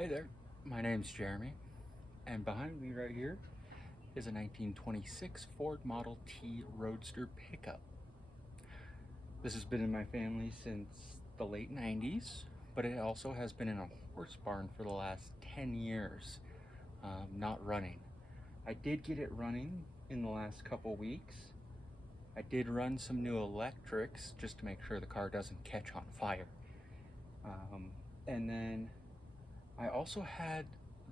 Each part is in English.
Hey there, my name's Jeremy, and behind me right here is a 1926 Ford Model T Roadster pickup. This has been in my family since the late 90s, but it also has been in a horse barn for the last 10 years, not running. I did get it running in the last couple weeks. I did run some new electrics just to make sure the car doesn't catch on fire. And then I also had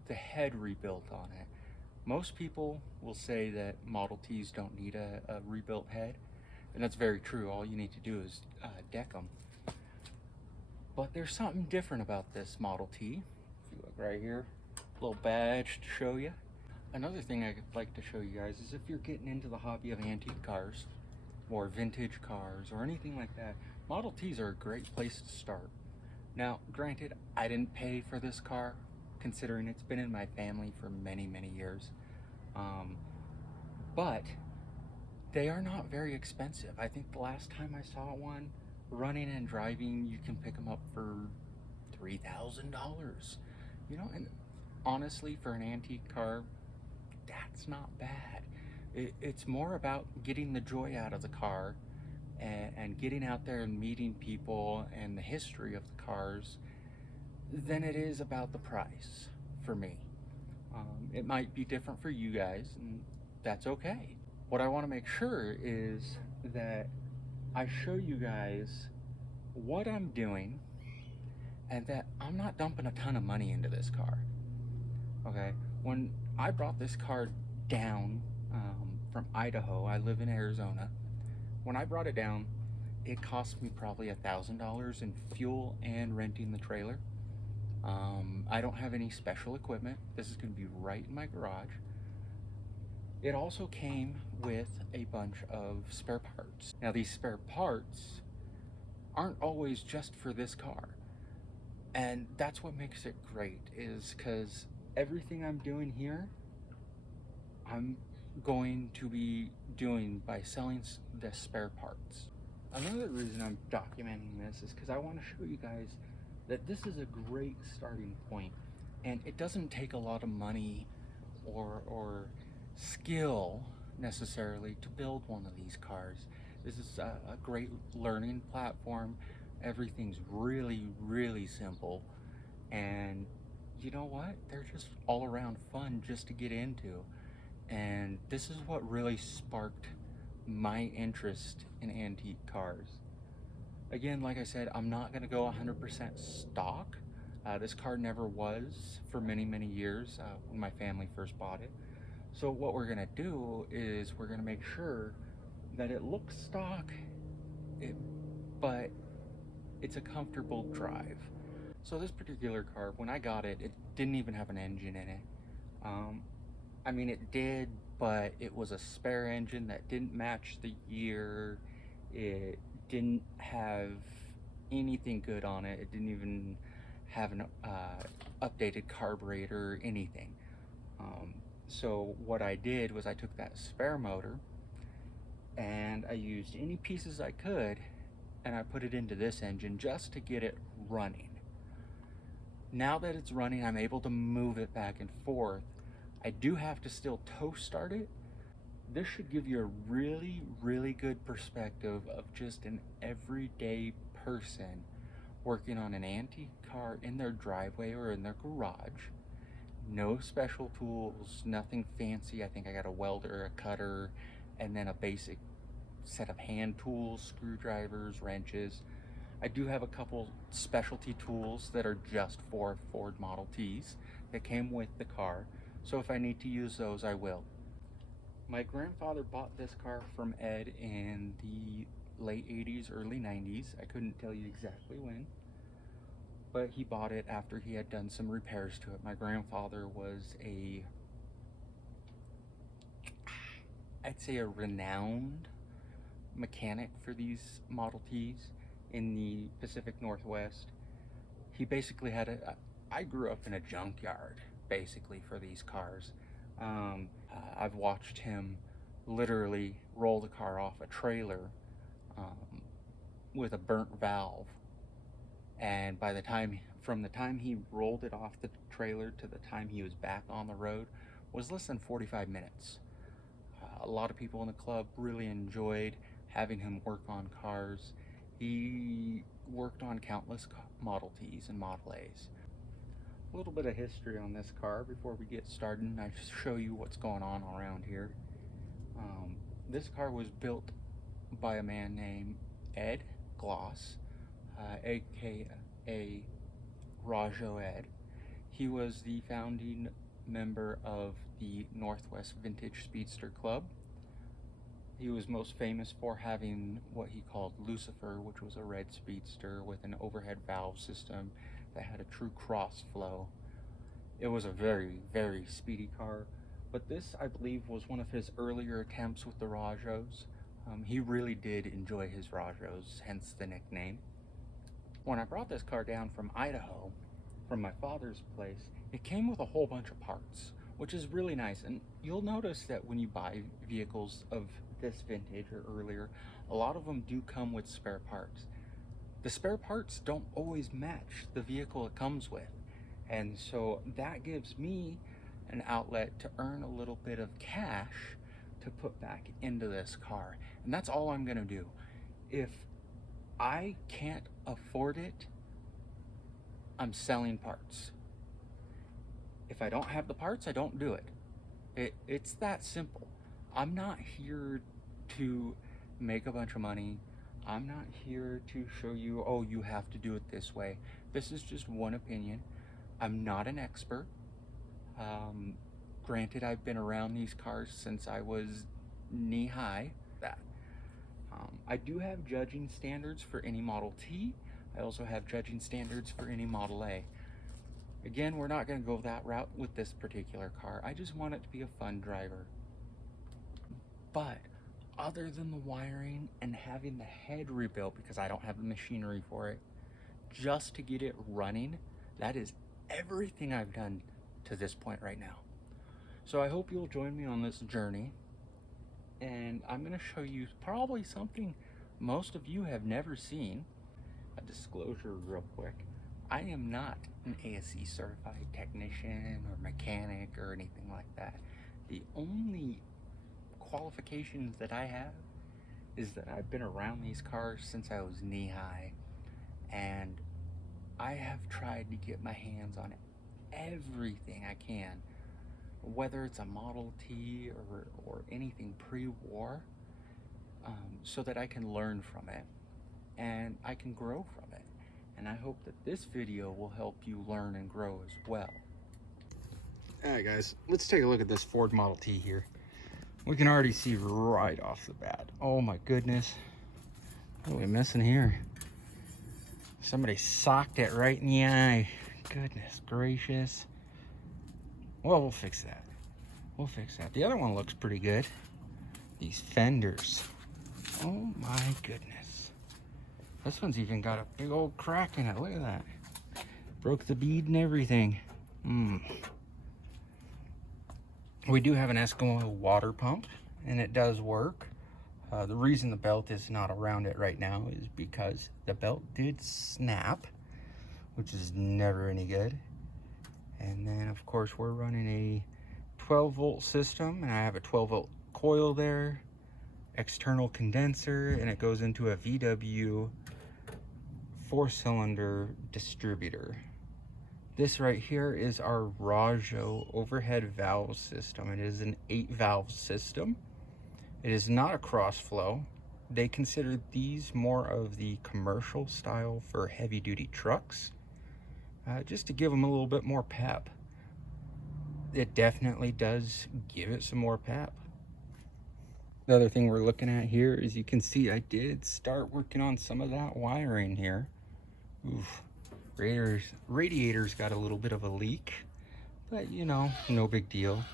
the head rebuilt on it. Most people will say that Model Ts don't need a rebuilt head, and that's very true. All you need to do is deck them. But there's something different about this Model T. If you look right here, little badge to show you. Another thing I'd like to show you guys is if you're getting into the hobby of antique cars or vintage cars or anything like that, Model Ts are a great place to start. Now, granted, I didn't pay for this car, considering it's been in my family for many, many years. But they are not very expensive. I think the last time I saw one running and driving, you can pick them up for $3,000. And honestly, for an antique car, that's not bad. It's more about getting the joy out of the car and getting out there and meeting people and the history of the cars than it is about the price for me. It might be different for you guys, and that's okay. What I want to make sure is that I show you guys what I'm doing and that I'm not dumping a ton of money into this car. Okay, when I brought this car down from Idaho, I live in Arizona. When I brought it down, it cost me probably $1,000 in fuel and renting the trailer. I don't have any special equipment. This is going to be right in my garage. It also came with a bunch of spare parts. Now, these spare parts aren't always just for this car. And that's what makes it great, is because everything I'm doing here, I'm going to be doing by selling the spare parts. Another reason I'm documenting this is because I want to show you guys that this is a great starting point, and it doesn't take a lot of money or skill necessarily to build one of these cars. This is a great learning platform. Everything's really, really simple, and you know what? They're just all around fun just to get into. And this is what really sparked my interest in antique cars. Again, like I said, I'm not going to go 100% stock. This car never was for many, many years when my family first bought it. So what we're going to do is we're going to make sure that it looks stock, but it's a comfortable drive. So this particular car, when I got it, it didn't even have an engine in it. I mean, it did, but it was a spare engine that didn't match the year. It didn't have anything good on it. It didn't even have an updated carburetor or anything. So what I did was I took that spare motor and I used any pieces I could and I put it into this engine just to get it running. Now that it's running, I'm able to move it back and forth. I do have to still tow start it. This should give you a really, really good perspective of just an everyday person working on an antique car in their driveway or in their garage. No special tools, nothing fancy. I think I got a welder, a cutter, and then a basic set of hand tools, screwdrivers, wrenches. I do have a couple specialty tools that are just for Ford Model Ts that came with the car. So if I need to use those, I will. My grandfather bought this car from Ed in the late 80s, early 90s. I couldn't tell you exactly when, but he bought it after he had done some repairs to it. My grandfather was I'd say a renowned mechanic for these Model Ts in the Pacific Northwest. He basically had I grew up in a junkyard, basically, for these cars. I've watched him literally roll the car off a trailer with a burnt valve, and by the time from the time he rolled it off the trailer to the time he was back on the road was less than 45 minutes. A lot of people in the club really enjoyed having him work on cars. He worked on countless Model Ts and Model As. A little bit of history on this car before we get started, and I show you what's going on around here. This car was built by a man named Ed Gloss, aka Rajo Ed. He was the founding member of the Northwest Vintage Speedster Club. He was most famous for having what he called Lucifer, which was a red speedster with an overhead valve system that had a true cross flow. It was a very, very speedy car, but this, I believe, was one of his earlier attempts with the Rajos. He really did enjoy his Rajos, hence the nickname. When I brought this car down from Idaho, from my father's place, it came with a whole bunch of parts, which is really nice. And you'll notice that when you buy vehicles of this vintage or earlier, a lot of them do come with spare parts. The spare parts don't always match the vehicle it comes with. And so that gives me an outlet to earn a little bit of cash to put back into this car. And that's all I'm gonna do. If I can't afford it, I'm selling parts. If I don't have the parts, I don't do it. It's that simple. I'm not here to make a bunch of money. I'm not here to show you, oh, you have to do it this way. This is just one opinion. I'm not an expert. Granted, I've been around these cars since I was knee-high. I do have judging standards for any Model T. I also have judging standards for any Model A. Again, we're not going to go that route with this particular car. I just want it to be a fun driver. But other than the wiring and having the head rebuilt, because I don't have the machinery for it, just to get it running, that is everything I've done to this point right now. So I hope you'll join me on this journey, and I'm going to show you probably something most of you have never seen. A disclosure real quick. I am not an ASE certified technician or mechanic or anything like that. The only qualifications that I have is that I've been around these cars since I was knee-high, and I have tried to get my hands on everything I can, whether it's a Model T or anything pre-war, so that I can learn from it and I can grow from it. And I hope that this video will help you learn and grow as well. Alright guys, let's take a look at this Ford Model T here. We can already see right off the bat. Oh my goodness. What are we missing here? Somebody socked it right in the eye. Goodness gracious. Well, we'll fix that. We'll fix that. The other one looks pretty good. These fenders. Oh my goodness. This one's even got a big old crack in it. Look at that. Broke the bead and everything. We do have an Eskimo water pump, and it does work. The reason the belt is not around it right now is because the belt did snap, which is never any good. And then of course we're running a 12-volt system, and I have a 12-volt coil there, external condenser, and it goes into a VW 4-cylinder distributor. This right here is our Rajo overhead valve system. It is an 8-valve system. It is not a cross flow. They consider these more of the commercial style for heavy duty trucks, just to give them a little bit more pep. It definitely does give it some more pep. The other thing we're looking at here is, you can see I did start working on some of that wiring here. Oof. Radiator's got a little bit of a leak, but you know, no big deal.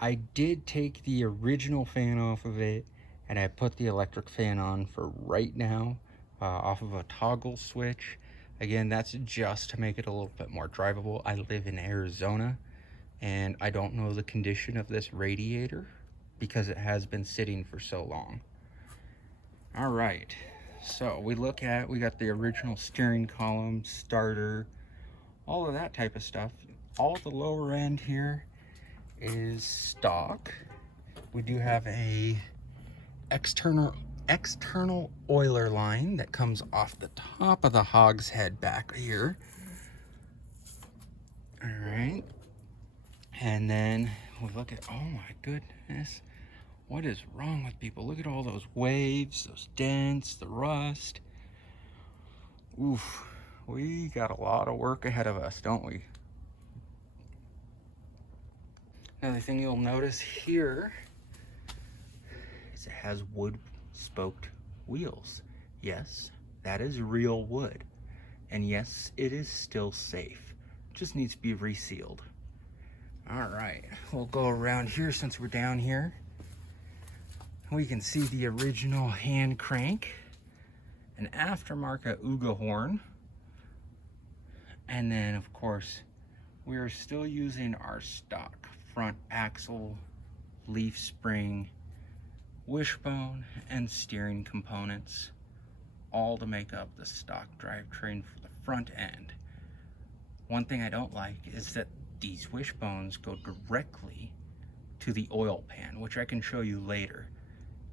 I did take the original fan off of it, and I put the electric fan on for right now, off of a toggle switch. Again, that's just to make it a little bit more drivable. I live in Arizona, and I don't know the condition of this radiator because it has been sitting for so long. All right, so we got the original steering column, starter, all of that type of stuff. All the lower end here is stock. We do have a external oiler line that comes off the top of the hogshead back here. All right, and then we look at, oh my goodness, what is wrong with people? Look at all those waves, those dents, the rust. Oof, we got a lot of work ahead of us, don't we? Another thing you'll notice here is it has wood spoked wheels. Yes, that is real wood. And yes, it is still safe. Just needs to be resealed. All right, we'll go around here since we're down here. We can see the original hand crank, an aftermarket Uga horn, and then of course we are still using our stock front axle, leaf spring, wishbone, and steering components, all to make up the stock drivetrain for the front end. One thing I don't like is that these wishbones go directly to the oil pan, which I can show you later.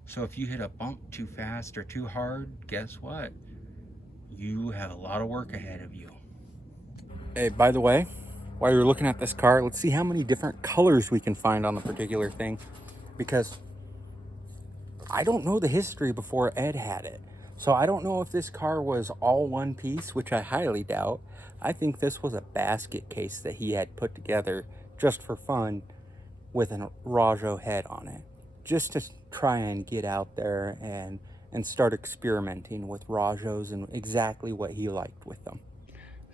So if you hit a bump too fast or too hard, guess what? You have a lot of work ahead of you. Hey, by the way, while you're looking at this car, let's see how many different colors we can find on the particular thing, because I don't know the history before Ed had it. So I don't know if this car was all one piece, which I highly doubt. I think this was a basket case that he had put together just for fun with a Rajo head on it, just to try and get out there and start experimenting with Rajos and exactly what he liked with them.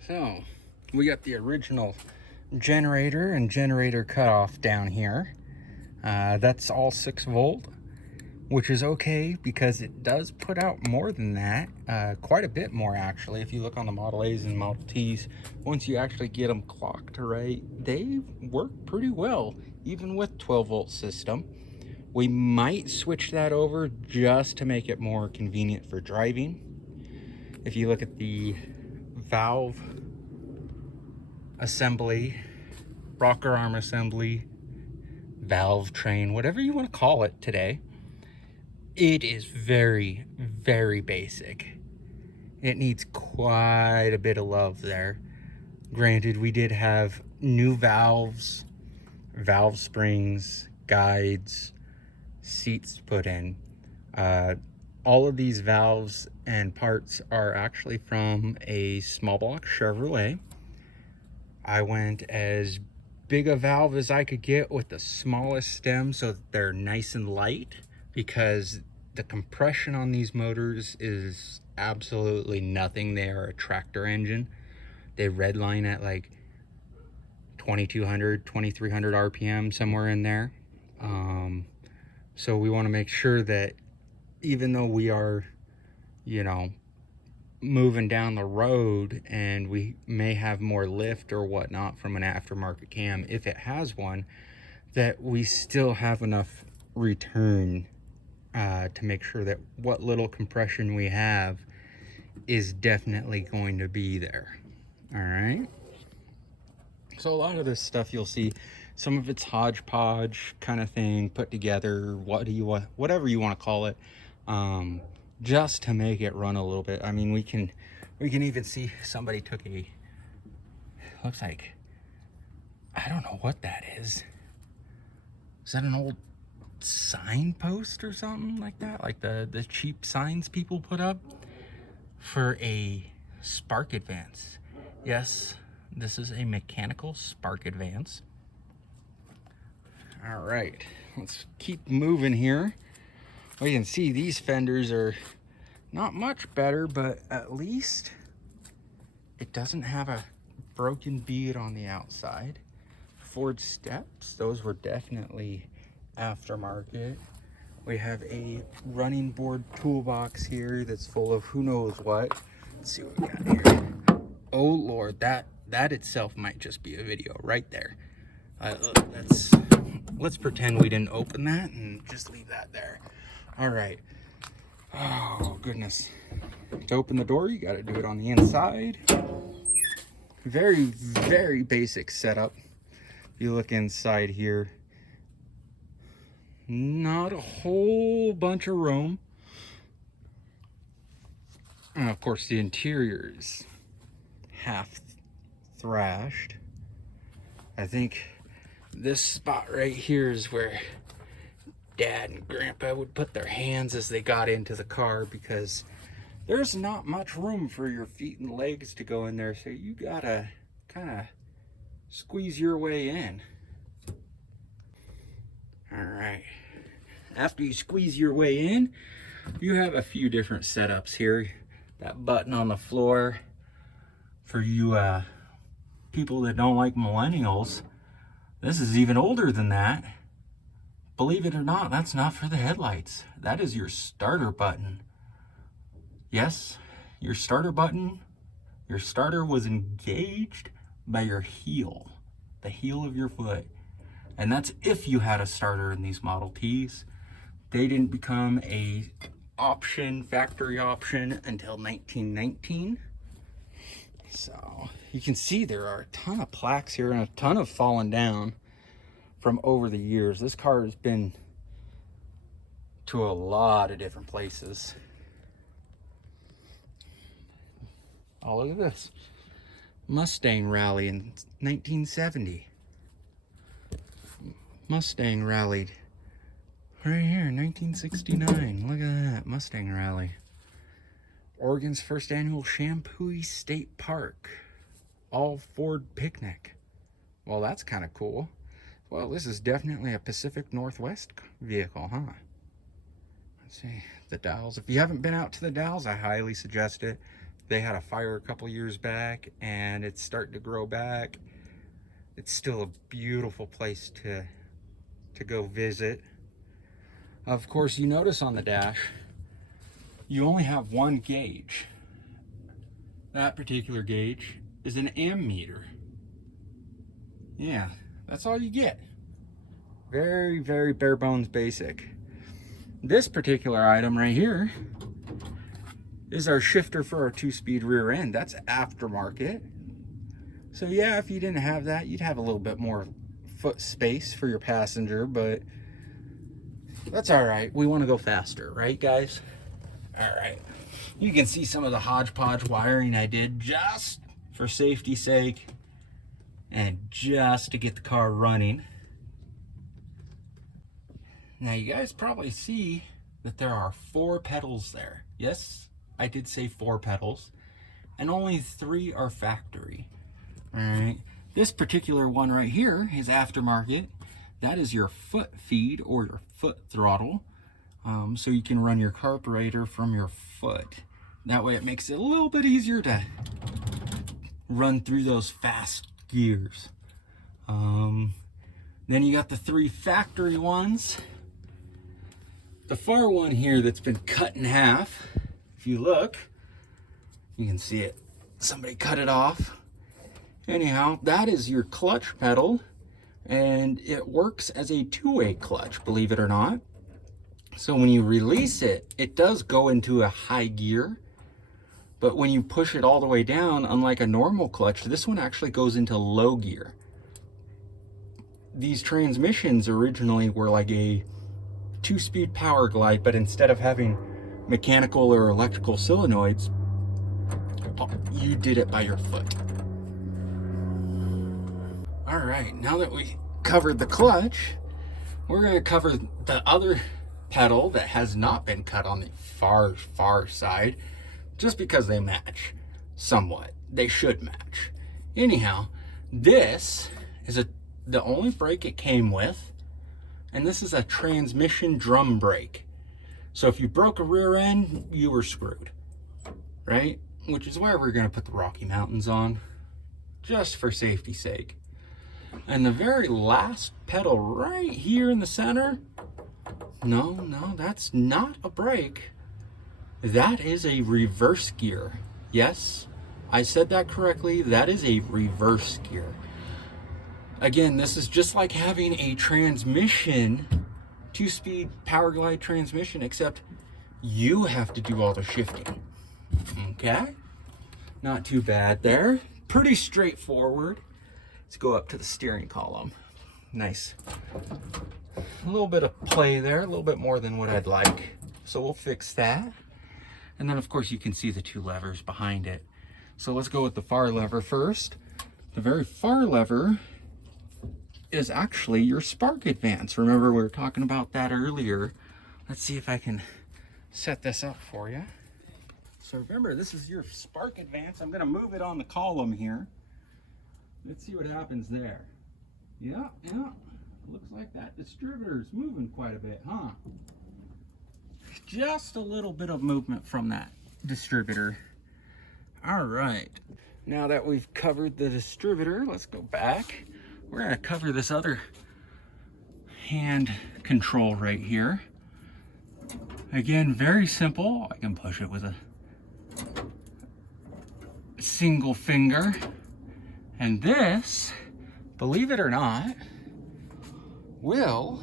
So we got the original generator and generator cutoff down here. That's all 6 volt, which is okay because it does put out more than that, quite a bit more actually. If you look on the Model A's and Model T's, once you actually get them clocked right, they work pretty well, even with 12 volt system. We might switch that over just to make it more convenient for driving. If you look at the valve assembly, rocker arm assembly, valve train, whatever you want to call it today, it is very, very basic. It needs quite a bit of love there. Granted, we did have new valves, valve springs, guides, seats put in. All of these valves and parts are actually from a small block Chevrolet. I went as big a valve as I could get with the smallest stem so that they're nice and light, because the compression on these motors is absolutely nothing. They are a tractor engine. They redline at like 2200, 2300 RPM, somewhere in there. So we want to make sure that even though we are, you know, moving down the road and we may have more lift or whatnot from an aftermarket cam, if it has one, that we still have enough return to make sure that what little compression we have is definitely going to be there. All right. So a lot of this stuff you'll see, some of it's hodgepodge kind of thing put together, whatever you want to call it, just to make it run a little bit. I mean, we can even see somebody took looks like, I don't know what that is. Is that an old signpost or something like that? Like the cheap signs people put up for a spark advance. Yes, this is a mechanical spark advance. All right, let's keep moving here. Well, you can see these fenders are not much better, but at least it doesn't have a broken bead on the outside. Ford steps, those were definitely aftermarket. We have a running board toolbox here that's full of who knows what. Let's see what we got here. Oh Lord, that itself might just be a video right there. Let's pretend we didn't open that and just leave that there. All right. Oh goodness. To open the door, you got to do it on the inside. Very, very basic setup. If you look inside here, not a whole bunch of room. And of course the interior is half thrashed. I think this spot right here is where Dad and Grandpa would put their hands as they got into the car, because there's not much room for your feet and legs to go in there, so you gotta kind of squeeze your way in. All right, after you squeeze your way in, you have a few different setups here. That button on the floor for you people that don't like millennials. This is even older than that. Believe it or not, that's not for the headlights. That is your starter button. Yes, your starter button. Your starter was engaged by your heel, the heel of your foot. And that's if you had a starter in these Model Ts. They didn't become a option, factory option, until 1919. So you can see there are a ton of plaques here and a ton of fallen down from over the years. This car has been to a lot of different places. Oh, look at this. Mustang rally in 1970. Mustang rallied right here in 1969. Look at that, Mustang rally. Oregon's first annual Shampooey State Park. All Ford picnic. Well, that's kind of cool. Well, this is definitely a Pacific Northwest vehicle, huh? Let's see, the Dalles. If you haven't been out to the Dalles, I highly suggest it. They had a fire a couple years back, and it's starting to grow back. It's still a beautiful place to go visit. Of course, you notice on the dash, you only have one gauge. That particular gauge is an ammeter. Yeah, that's all you get. Very, very bare bones basic. This particular item right here is our shifter for our 2-speed rear end. That's aftermarket. So yeah, if you didn't have that, you'd have a little bit more foot space for your passenger, but that's all right. We want to go faster, right, guys? All right. You can see some of the hodgepodge wiring I did just for safety's sake and just to get the car running. Now you guys probably see that there are 4 pedals there. Yes, I did say 4 pedals, and only 3 are factory. All right, this particular one right here is aftermarket. That is your foot feed or your foot throttle. So you can run your carburetor from your foot. That way it makes it a little bit easier to run through those fast gears. Then you got the 3 factory ones. The far one here that's been cut in half, if you look, you can see it. Somebody cut it off. Anyhow, that is your clutch pedal, and it works as a 2-way clutch, believe it or not. So when you release it, it does go into a high gear, but when you push it all the way down, unlike a normal clutch, this one actually goes into low gear. These transmissions originally were like a 2-speed power glide, but instead of having mechanical or electrical solenoids, you did it by your foot. All right, now that we covered the clutch, we're going to cover the other pedal that has not been cut on the far side, just because they match somewhat. They should match. Anyhow, this is the only brake it came with, and this is a transmission drum brake. So if you broke a rear end, you were screwed, right? Which is why we're going to put the Rocky Mountains on, just for safety's sake. And the very last pedal right here in the center, no, that's not a brake. That is a reverse gear. Yes, I said that correctly. That is a reverse gear. Again, this is just like having a transmission, 2-speed power glide transmission, except you have to do all the shifting. Okay? Not too bad there. pretty straightforward. Let's go up to the steering column. Nice. A little bit of play there, a little bit more than what I'd like. So we'll fix that. And then of course you can see the two levers behind it. So let's go with the far lever first. The very far lever is actually your spark advance. Remember we were talking about that earlier. Let's see if I can set this up for you. So remember, this is your spark advance. I'm gonna move it on the column here. Let's see what happens there. Yeah. Looks like that distributor's moving quite a bit, huh? Just a little bit of movement from that distributor. All right, now that we've covered the distributor, let's go back. We're gonna cover this other hand control right here. Again, very simple. I can push it with a single finger. And this, believe it or not, will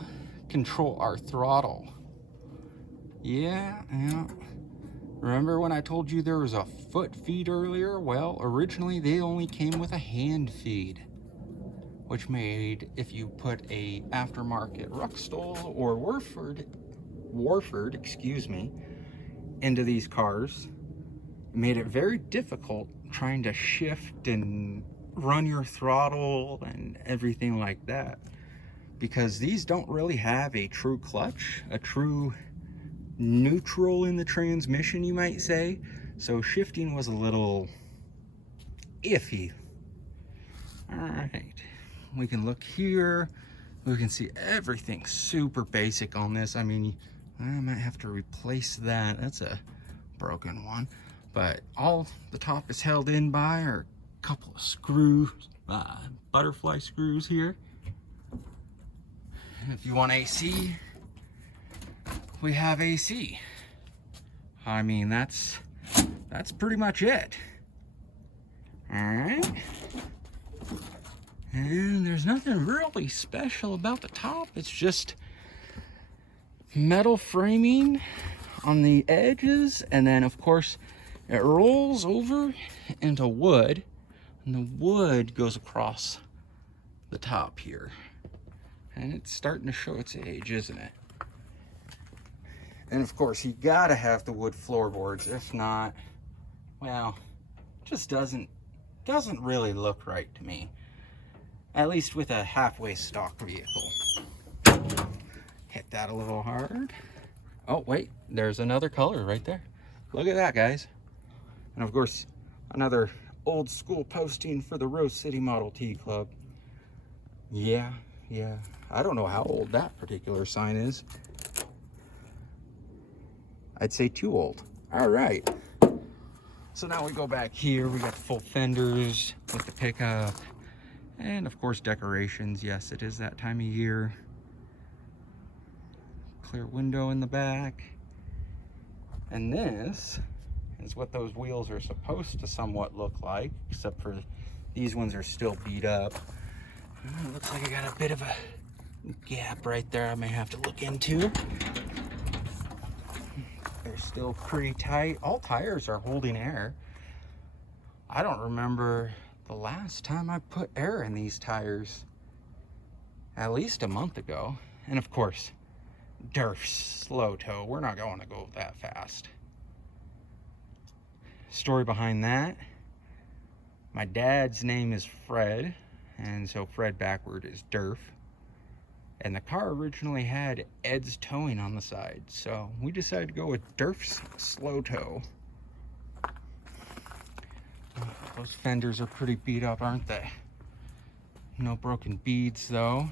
control our throttle. Yeah. Remember when I told you there was a foot feed earlier? Well, originally they only came with a hand feed, which made, if you put a aftermarket Ruckstell or Warford, excuse me, into these cars, it made it very difficult trying to shift and run your throttle and everything like that, because these don't really have a true clutch, a true neutral in the transmission, you might say. So shifting was a little iffy. All right, we can look here. We can see everything super basic on this. I mean, I might have to replace that. That's a broken one. But all the top is held in by are a couple of screws, butterfly screws here. If you want AC, we have AC. I mean, that's pretty much it. All right. And there's nothing really special about the top. It's just metal framing on the edges, and then of course it rolls over into wood, and the wood goes across the top here. And it's starting to show its age, isn't it? And of course, you gotta have the wood floorboards. If not, well, it just doesn't really look right to me. At least with a halfway stock vehicle. Hit that a little hard. Oh wait, there's another color right there. Look at that, guys. And of course, another old school posting for the Rose City Model T Club. Yeah. I don't know how old that particular sign is. I'd say too old. All right. So now we go back here. We got the full fenders with the pickup. And of course, decorations. Yes, it is that time of year. Clear window in the back. And this is what those wheels are supposed to somewhat look like, except for these ones are still beat up. It looks like I got a bit of a gap right there I may have to look into. They're still pretty tight. All tires are holding air. I don't remember the last time I put air in these tires. At least a month ago. And of course, Durf's slow tow. We're not going to go that fast. Story behind that. My dad's name is Fred, and so Fred backward is Durf. And the car originally had Ed's Towing on the side, so we decided to go with Durf's slow tow. Those fenders are pretty beat up, aren't they? No broken beads though.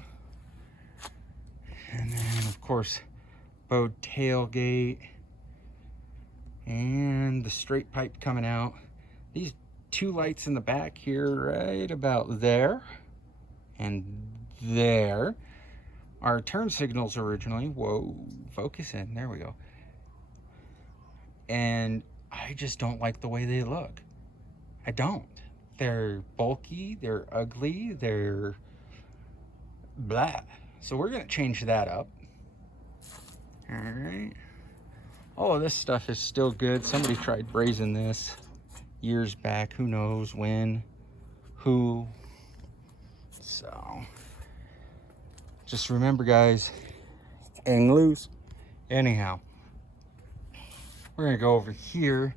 And then of course, bowed tailgate and the straight pipe coming out. These two lights in the back here, right about there and there, are turn signals originally. Whoa, focus in, there we go. And I just don't like the way they look. I don't. They're bulky, they're ugly, they're blah. So we're gonna change that up. All right. Oh, this stuff is still good. Somebody tried brazing this years back, who knows when. who. So just remember, guys, hang loose. Anyhow, we're gonna go over here.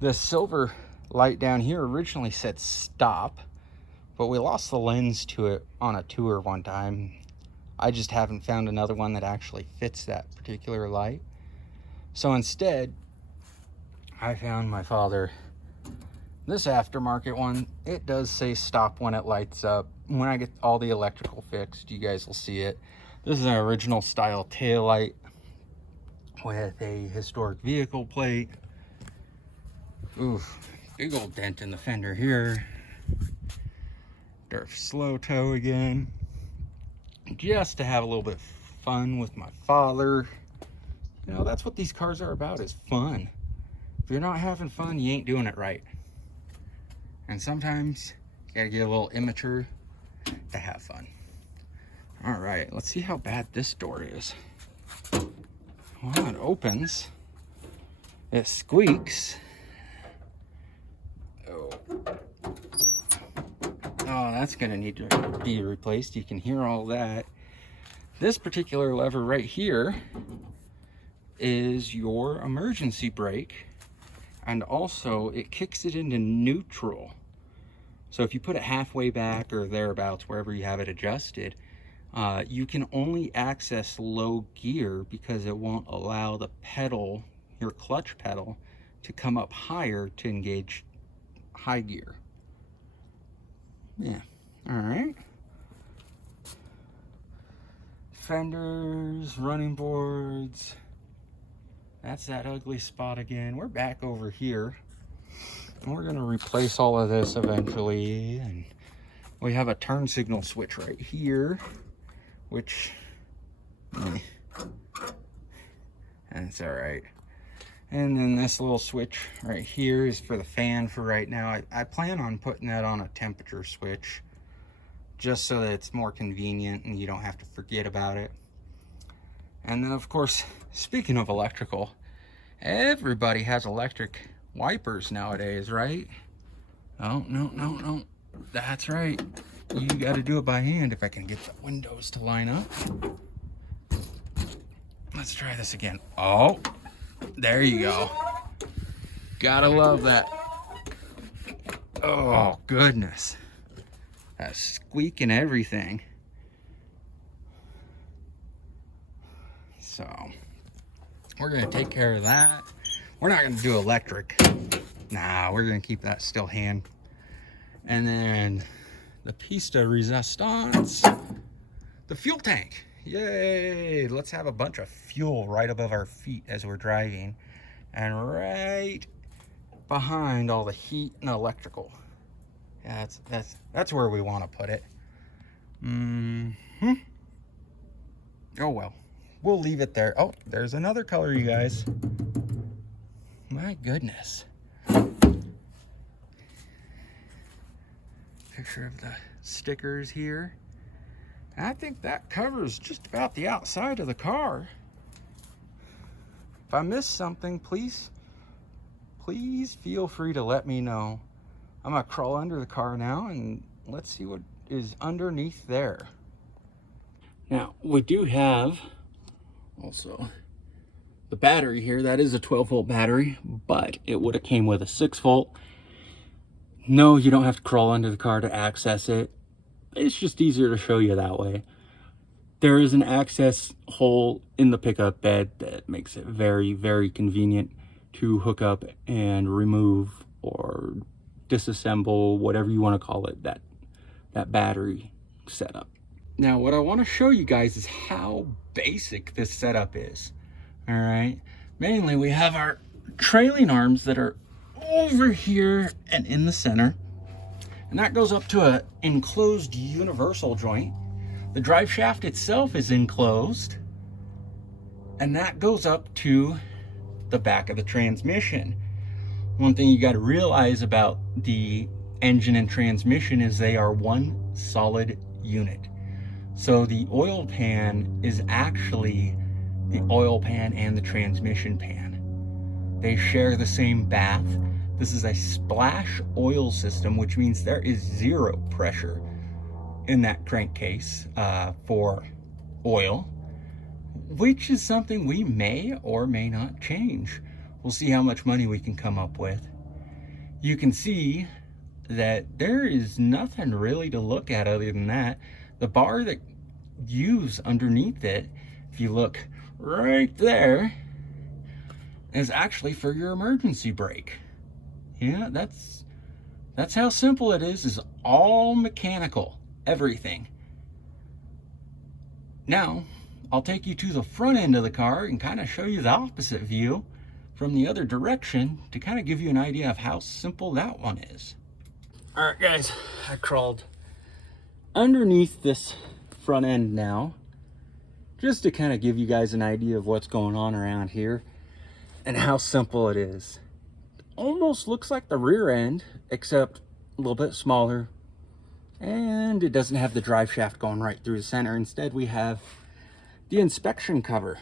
The silver light down here originally said stop, but we lost the lens to it on a tour one time. I just haven't found another one that actually fits that particular light. So instead, I found my father this aftermarket one. It does say stop when it lights up. When I get all the electrical fixed, you guys will see it. This is an original style tail light with a historic vehicle plate. Oof, big old dent in the fender here. Durf slow toe again. Just to have a little bit of fun with my father. You know, that's what these cars are about, is fun. If you're not having fun, you ain't doing it right. And sometimes you gotta get a little immature to have fun. All right, let's see how bad this door is. Well, it opens. It squeaks. Oh, that's gonna need to be replaced. You can hear all that. This particular lever right here is your emergency brake, and also it kicks it into neutral. So if you put it halfway back or thereabouts, wherever you have it adjusted, you can only access low gear because it won't allow the pedal, your clutch pedal, to come up higher to engage high gear. Yeah, all right. Fenders, running boards. That's that ugly spot again. We're back over here. And we're gonna replace all of this eventually. And we have a turn signal switch right here, which, that's all right. And then this little switch right here is for the fan for right now. I plan on putting that on a temperature switch just so that it's more convenient and you don't have to forget about it. And then, of course, speaking of electrical, everybody has electric wipers nowadays, right? Oh, no. That's right. You got to do it by hand. If I can get the windows to line up. Let's try this again. Oh, there you go. Gotta love that. Oh, goodness. That squeak and everything. So we're gonna take care of that. We're not gonna do electric. Nah, we're gonna keep that still hand. And then the piece de resistance, the fuel tank. Yay! Let's have a bunch of fuel right above our feet as we're driving, and right behind all the heat and electrical. Yeah, that's where we want to put it. Oh well. We'll leave it there. Oh, there's another color, you guys. My goodness. Picture of the stickers here. I think that covers just about the outside of the car. If I missed something, please feel free to let me know. I'm gonna crawl under the car now and let's see what is underneath there. Now, we do have also the battery here. That is a 12-volt battery, but it would have came with a 6-volt. No, you don't have to crawl under the car to access it. It's just easier to show you that way. There is an access hole in the pickup bed that makes it very, very convenient to hook up and remove or disassemble, whatever you want to call it, that battery setup. Now, what I want to show you guys is how basic this setup is. All right. Mainly, we have our trailing arms that are over here and in the center. And that goes up to an enclosed universal joint. The drive shaft itself is enclosed. And that goes up to the back of the transmission. One thing you got to realize about the engine and transmission is they are one solid unit. So the oil pan is actually the oil pan and the transmission pan. They share the same bath. This is a splash oil system, which means there is zero pressure in that crankcase for oil, which is something we may or may not change. We'll see how much money we can come up with. You can see that there is nothing really to look at other than that. The bar that you underneath it, if you look right there, is actually for your emergency brake. Yeah, that's how simple it is all mechanical, everything. Now, I'll take you to the front end of the car and kind of show you the opposite view from the other direction to kind of give you an idea of how simple that one is. All right, guys, I crawled underneath this front end now, just to kind of give you guys an idea of what's going on around here and how simple it is. Almost looks like the rear end, except a little bit smaller, and it doesn't have the drive shaft going right through the center. Instead, we have the inspection cover.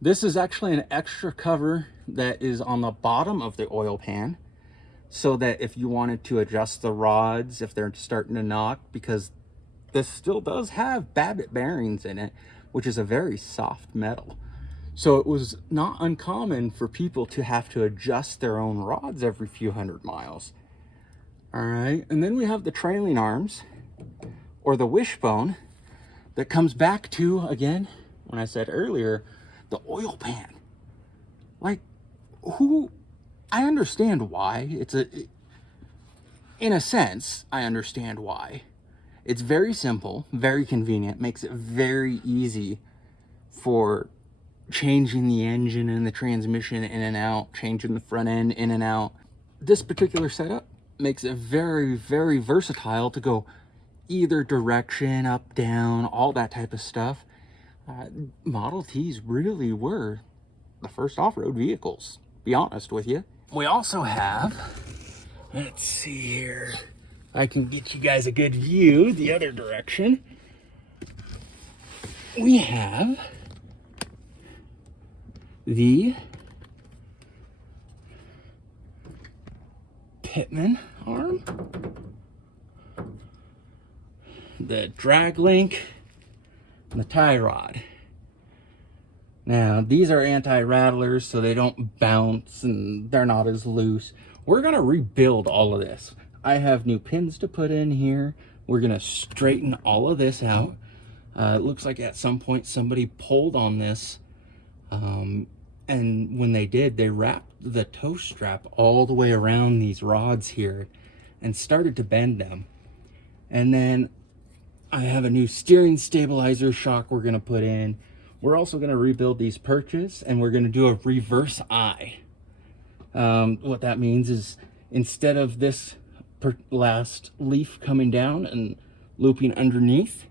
This is actually an extra cover that is on the bottom of the oil pan, so that if you wanted to adjust the rods, if they're starting to knock, because this still does have Babbitt bearings in it, which is a very soft metal. So it was not uncommon for people to have to adjust their own rods every few hundred miles. All right, and then we have the trailing arms, or the wishbone, that comes back to, again, when I said earlier, the oil pan. Like, I understand why. In a sense, I understand why. It's very simple, very convenient, makes it very easy for changing the engine and the transmission in and out, changing the front end in and out. This particular setup makes it very, very versatile to go either direction, up, down, all that type of stuff. Model Ts really were the first off-road vehicles, to be honest with you. We also have, let's see here, I can get you guys a good view the other direction. We have the Pitman arm, the drag link, and the tie rod. Now, these are anti-rattlers, so they don't bounce and they're not as loose. We're gonna rebuild all of this. I have new pins to put in here. We're gonna straighten all of this out. It looks like at some point somebody pulled on this, and when they did, they wrapped the toe strap all the way around these rods here and started to bend them. And then I have a new steering stabilizer shock we're gonna put in. We're also gonna rebuild these perches, and we're gonna do a reverse eye. What that means is, instead of this last leaf coming down and looping underneath,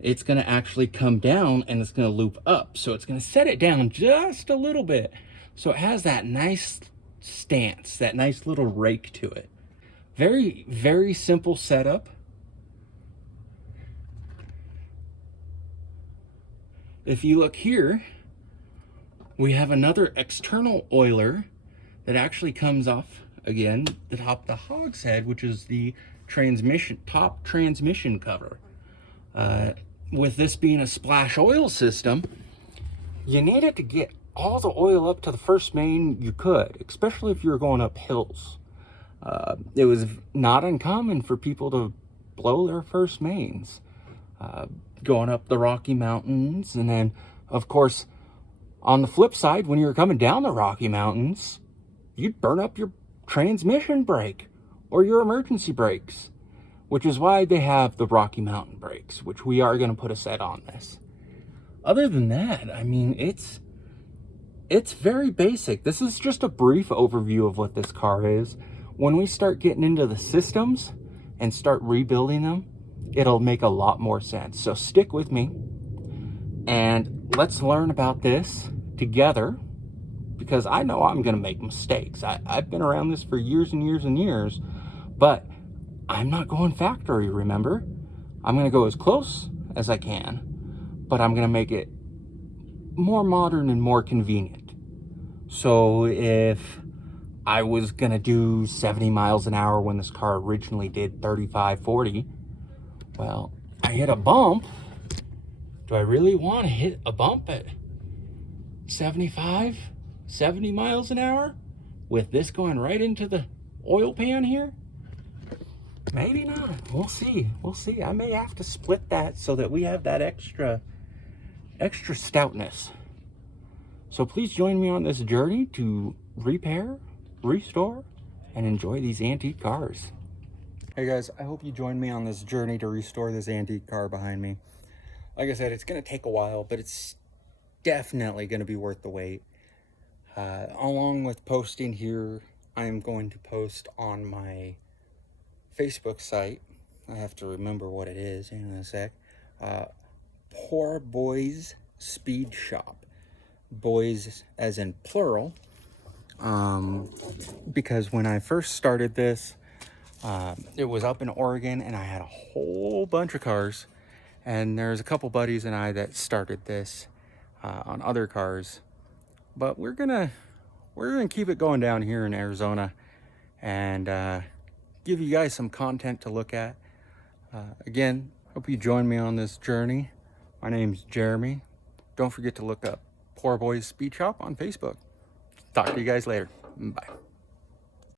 it's going to actually come down and it's going to loop up. So it's going to set it down just a little bit, so it has that nice stance, that nice little rake to it. Very, very simple setup. If you look here, we have another external oiler that actually comes off, again, the top of the hogshead, which is the top transmission cover. With this being a splash oil system, you needed to get all the oil up to the first main you could, especially if you were going up hills. It was not uncommon for people to blow their first mains, going up the Rocky Mountains. And then, of course, on the flip side, when you were coming down the Rocky Mountains, you'd burn up your transmission brake or your emergency brakes, which is why they have the Rocky Mountain brakes, which we are going to put a set on this. Other than that, I mean, it's very basic. This is just a brief overview of what this car is. When we start getting into the systems and start rebuilding them, it'll make a lot more sense. So stick with me and let's learn about this together, because I know I'm going to make mistakes. I've been around this for years and years and years, but I'm not going factory, remember? I'm going to go as close as I can, but I'm going to make it more modern and more convenient. So if I was gonna do 70 miles an hour when this car originally did 35, 40. Well, I hit a bump. Do I really want to hit a bump at 75, 70 miles an hour with this going right into the oil pan here? Maybe not. We'll see. We'll see. I may have to split that so that we have that extra stoutness. So please join me on this journey to repair, restore, and enjoy these antique cars. Hey guys, I hope you join me on this journey to restore this antique car behind me. Like I said, it's going to take a while, but it's definitely going to be worth the wait. Along with posting here, I am going to post on my Facebook site. I have to remember what it is in a sec. Poor Boys Speed Shop. Boys as in plural. Because when I first started this, it was up in Oregon and I had a whole bunch of cars. And there's a couple buddies and I that started this on other cars. But we're gonna keep it going down here in Arizona and give you guys some content to look at. Again, hope you join me on this journey. My name's Jeremy. Don't forget to look up Poor Boys Speed Shop on Facebook. Talk to you guys later. Bye.